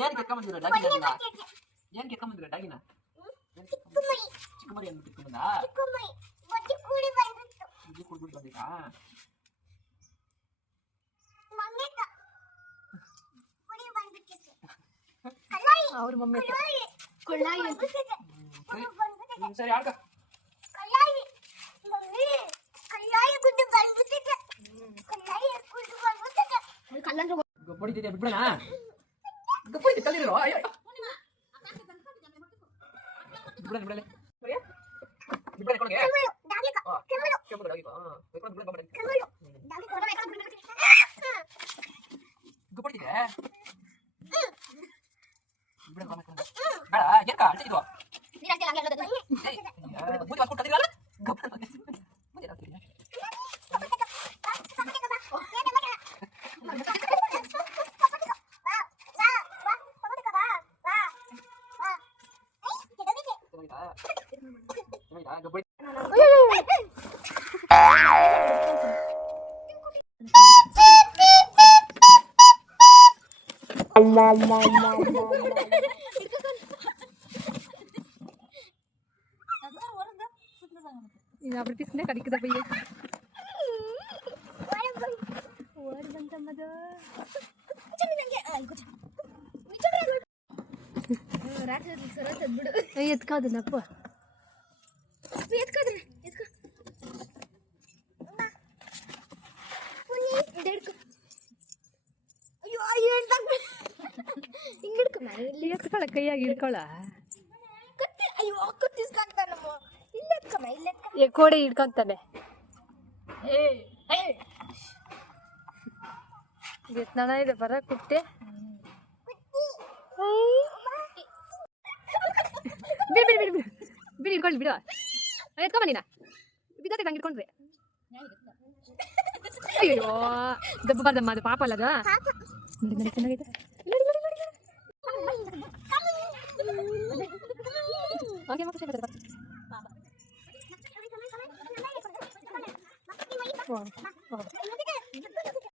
ಏನ್ ಕೆತ್ಕೊಂಬಂದಿರ ಡಾಗಿನ ಏನ್ ಕೆತ್ಕೊಂಬಂದಿರ ಡಾಗಿನ ಚಿಕ್ಕ ಮರಿ ಅಂತ ಕೆತ್ಕೊಂಬಂದ ಕುಡ್ಬಿಟ್ಟು ಬಂದಿರಾ ಅವ್ರ ಮಮ್ಮಿ ಸರಿ ಆಡ್ಕ ಗಬ್ಬಡಿದ್ಯಾ ಬಿಡ್ಬಿಡಣ ಗಬ್ಬಡಿದ್ಯ ಕಲ್ಲಿರೋ ಬಿಡಣ ಬಿಡಲೆ ಬಿಡ್ಬೇಡ ಕೊಡಗೆ ಕೆಮ್ಮು ಡಾಗಿ ಬಿಡ್ಬೇಡ ಗಬ್ಬಡಿದ್ಯಾ ಬಿಡ ಬೇಡ ಯಾಕ ಅಳ್ತಿದ್ವಾ ನೀನು ಅಷ್ಟೇ ಹಂಗೆ ಹೇಳೋದು ಬೂದಿ ವಾಸ್ಕೊಂಡು ಕದಿರಲ್ಲ ಗಬ್ಬಡ ಗಬ್ಬಡಿ ini apa sih kali kita bayar war bantam ada ಎತ್ಕಾದನಪ್ಪ ಎತ್ಕೊಳ ಕೈಯಾಗಿ ಹಿಡ್ಕೊಳ ಕೋಡೆ ಹಿಡ್ಕೊಂತಾನೆ ಎತ್ನಾಣ ಇದೆ ಬರ ಕುಟ್ಟೆ ಬಿಡಿ ಬಿಡಿ ಬಿಡಿ ಬಿಡಿ ಹಿಡ್ಕೊಳ್ಳಿ ಬಿಡುವ ಎತ್ಕೊಂಬ ನೀನ ಬಿದ್ದತ್ತೆ ಹಂಗೆ ಹಿಡ್ಕೊಂಡ್ರೆ ಅಯ್ಯೋ ದಬ್ಬಬಾರ್ದಮ್ಮ ಅದು ಪಾಪ ಅಲ್ಲ ಅದು ನೋಡಿ ಚೆನ್ನಾಗೈತೆ ಹಾಗೆ ಖುಷಿ ಆಗ್ತದೆ